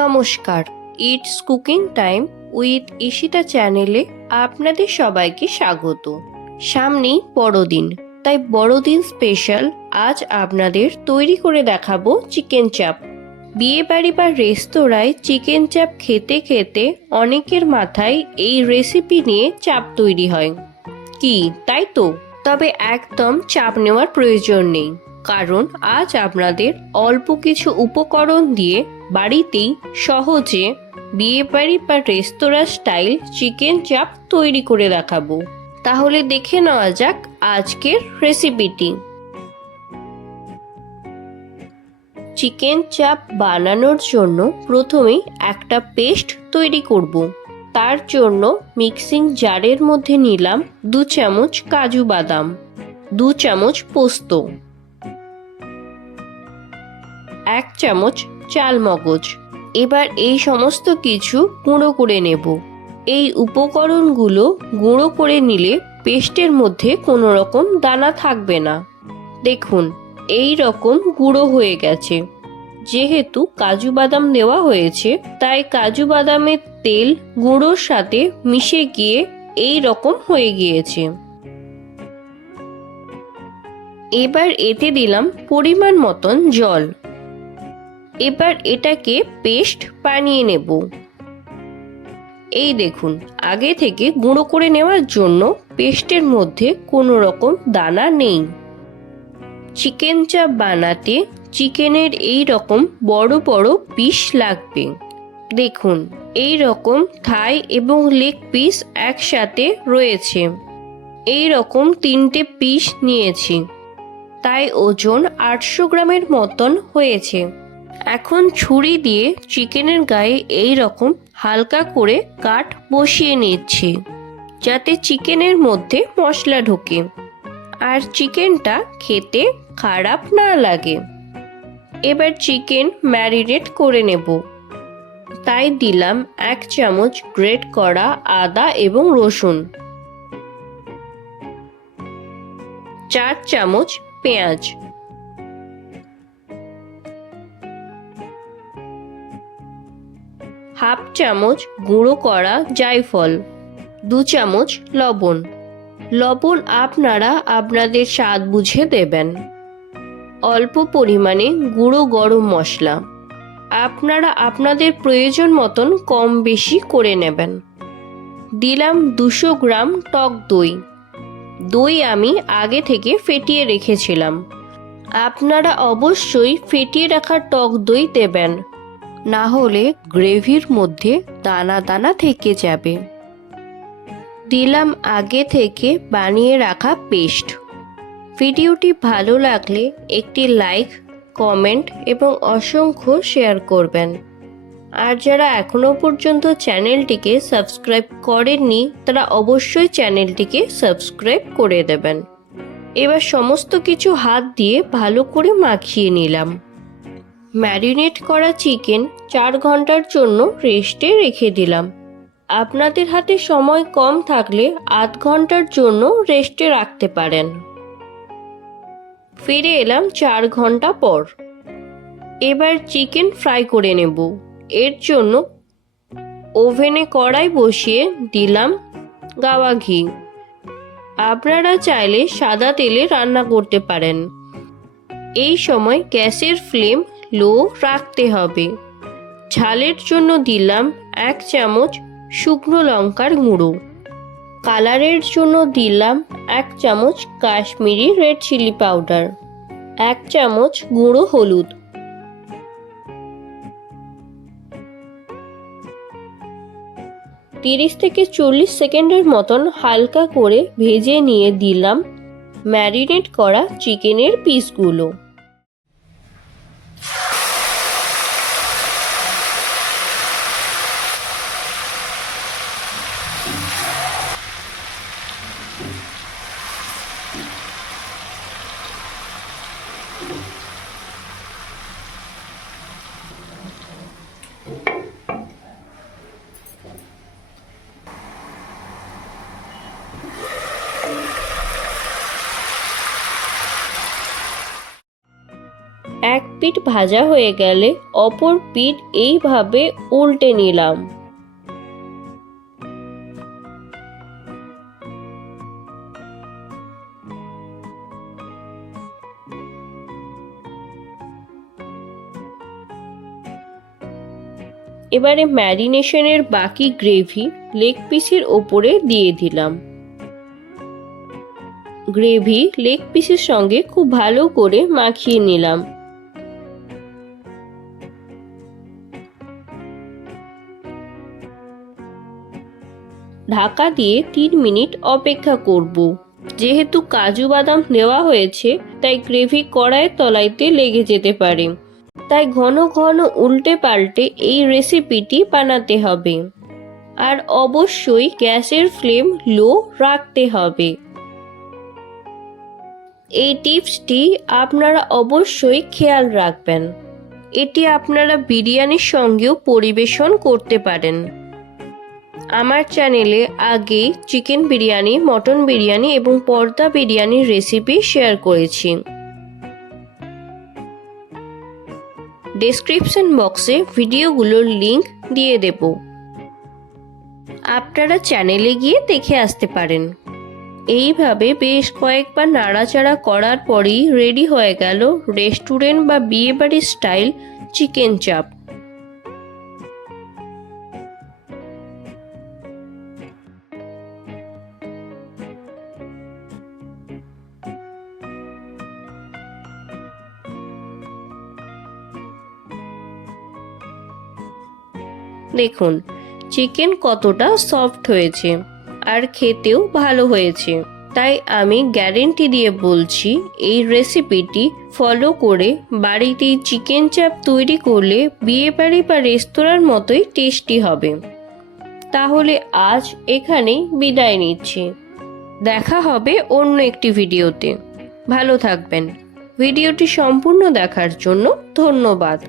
নমস্কার, it's cooking time with Ishita চ্যানেলে আপনাদের সবাইকে স্বাগত। সামনেই বড়দিন, তাই বড়দিন স্পেশাল আজ আপনাদের তৈরি করে দেখাবো চিকেন চাপ। বিয়ে বাড়ি বা রেস্তোরাঁয় চিকেন চাপ খেতে খেতে অনেকের মাথায় এই রেসিপি নিয়ে চাপ তৈরি হয়। কি তাই তো? তবে একদম চাপ নেওয়ার প্রয়োজন নেই, কারণ আজ আপনাদের অল্প কিছু উপকরণ দিয়ে বাড়িতেই সহজে বিয়েবাড়ি বা রেস্তোরাঁ স্টাইল চিকেন চাপ তৈরি করে দেখাবো। তাহলে দেখে নেওয়া যাক আজকের রেসিপিটি। চিকেন চাপ বানানোর জন্য প্রথমেই একটা পেস্ট তৈরি করব। তার জন্য মিক্সিং জারের মধ্যে নিলাম 2 চামচ কাজু বাদাম, 2 চামচ পোস্ত, 1 চামচ চাল মগজ। এবার এই সমস্ত কিছু গুঁড়ো করে নেব। এই উপকরণগুলো গুঁড়ো করে নিলে পেস্টের মধ্যে কোনো রকম দানা থাকবে না। দেখুন, এই রকম গুঁড়ো হয়ে গেছে। যেহেতু কাজু বাদাম দেওয়া হয়েছে, তাই কাজু বাদামের তেল গুঁড়োর সাথে মিশে গিয়ে এই রকম হয়ে গিয়েছে। এবার এতে দিলাম পরিমাণ মতন জল। এবার এটাকে পেস্ট বানিয়ে নেব। এই দেখুন, আগে থেকে গুঁড়ো করে নেওয়ার জন্য পেস্টের মধ্যে কোনো রকম দানা নেই। চিকেন চাপ বানাতে চিকেনের এই রকম বড় বড় পিস লাগবে। দেখুন, এই রকম থাই এবং লেগ পিস একসাথে রয়েছে। এই রকম 3টে পিস নিয়েছি, তাই ওজন 800 গ্রামের মতন হয়েছে। এখন ছুরি দিয়ে চিকেনের গায়ে এই রকম হালকা করে কাট বসিয়ে নিচ্ছি, যাতে চিকেনের মধ্যে মশলা ঢোকে আর চিকেনটা খেতে খারাপ না লাগে। এবার চিকেন ম্যারিনেট করে নেব। তাই দিলাম 1 চামচ গ্রেট করা আদা এবং রসুন, 4 চামচ পেঁয়াজ, 1/2 চামচ গুঁড়ো করা জায়ফল, 2 চামচ লবণ। লবণ আপনারা আপনাদের স্বাদ বুঝে দেবেন। অল্প পরিমাণে গুঁড়ো গরম মশলা, আপনারা আপনাদের প্রয়োজন মতন কম বেশি করে নেবেন। দিলাম 200 গ্রাম টক দই। দই আমি আগে থেকে ফেটিয়ে রেখেছিলাম। আপনারা অবশ্যই ফেটিয়ে রাখা টক দই দেবেন, না হলে গ্রেভির মধ্যে দানা দানা থেকে যাবে। দিলাম আগে থেকে বানিয়ে রাখা পেস্ট। ভিডিওটি ভালো লাগলে একটি লাইক, কমেন্ট এবং অসংখ্য শেয়ার করবেন। আর যারা এখনো পর্যন্ত চ্যানেলটিকে সাবস্ক্রাইব করেননি, তারা অবশ্যই চ্যানেলটিকে সাবস্ক্রাইব করে দেবেন। এবার সমস্ত কিছু হাত দিয়ে ভালো করে মাখিয়ে নিলাম। ম্যারিনেট করা চিকেন 4 ঘন্টার জন্য রেস্টে রেখে দিলাম। আপনাদের হাতে সময় কম থাকলে আধ ঘন্টার জন্য রেস্টে রাখতে পারেন। ফিরে এলাম 4 ঘন্টা পর। এবার চিকেন ফ্রাই করে নেব। এর জন্য ওভেনে কড়াই বসিয়ে দিলাম গাওয়া ঘি। আপনারা চাইলে সাদা তেলে রান্না করতে পারেন। এই সময় গ্যাসের ফ্লেম লো রাখতে হবে। ঝালের জন্য দিলাম 1 চামচ শুকনো লঙ্কার গুঁড়ো। কালারের জন্য দিলাম 1 চামচ কাশ্মীরি রেড চিলি পাউডার, 1 চামচ গুঁড়ো হলুদ। তিরিশ থেকে 40 সেকেন্ডের মতন হালকা করে ভেজে নিয়ে দিলাম ম্যারিনেট করা চিকেনের পিসগুলো। পিঠ ভাজা হয়ে গেলে অপর পিঠ এইভাবে উল্টে নিলাম। এবারে ম্যারিনেশনের বাকি গ্রেভি লেগ পিসের ওপরে দিয়ে দিলাম। গ্রেভি লেগ পিসের সঙ্গে খুব ভালো করে মাখিয়ে নিলাম। ঢাকা দিয়ে 3 মিনিট অপেক্ষা করব। যেহেতু কাজু বাদাম দেওয়া হয়েছে তাই গ্রেভি কড়াইয়ের তলাইতে লেগে যেতে পারে, তাই ঘন ঘন উল্টে পাল্টে এই রেসিপিটি বানাতে হবে। আর অবশ্যই গ্যাসের ফ্লেম লো রাখতে হবে। এই টিপসটি আপনারা অবশ্যই খেয়াল রাখবেন। এটি আপনারা বিরিয়ানির সঙ্গেও পরিবেশন করতে পারেন। আমার চ্যানেলে আগে চিকেন বিরিয়ানি, মটন বিরিয়ানি এবং পর্দা বিরিয়ানির রেসিপি শেয়ার করেছি। ডেসক্রিপশন বক্সে ভিডিওগুলোর লিংক দিয়ে দেব, আপনারা চ্যানেলে গিয়ে দেখে আসতে পারেন। এইভাবে বেশ কয়েকবার নাড়াচাড়া করার পরেই রেডি হয়ে গেল রেস্টুরেন্ট বা বিয়েবাড়ির স্টাইল চিকেন চাপ। দেখুন চিকেন কতটা সফট হয়েছে আর খেতেও ভালো হয়েছে। তাই আমি গ্যারেন্টি দিয়ে বলছি এই রেসিপিটি ফলো করে বাড়িতেই চিকেন চাপ তৈরি করলে বিয়েবাড়ি বা রেস্তোরাঁর মতোই টেস্টি হবে। তাহলে আজ এখানেই বিদায় নিচ্ছি। দেখা হবে অন্য একটি ভিডিওতে। ভালো থাকবেন। ভিডিওটি সম্পূর্ণ দেখার জন্য ধন্যবাদ।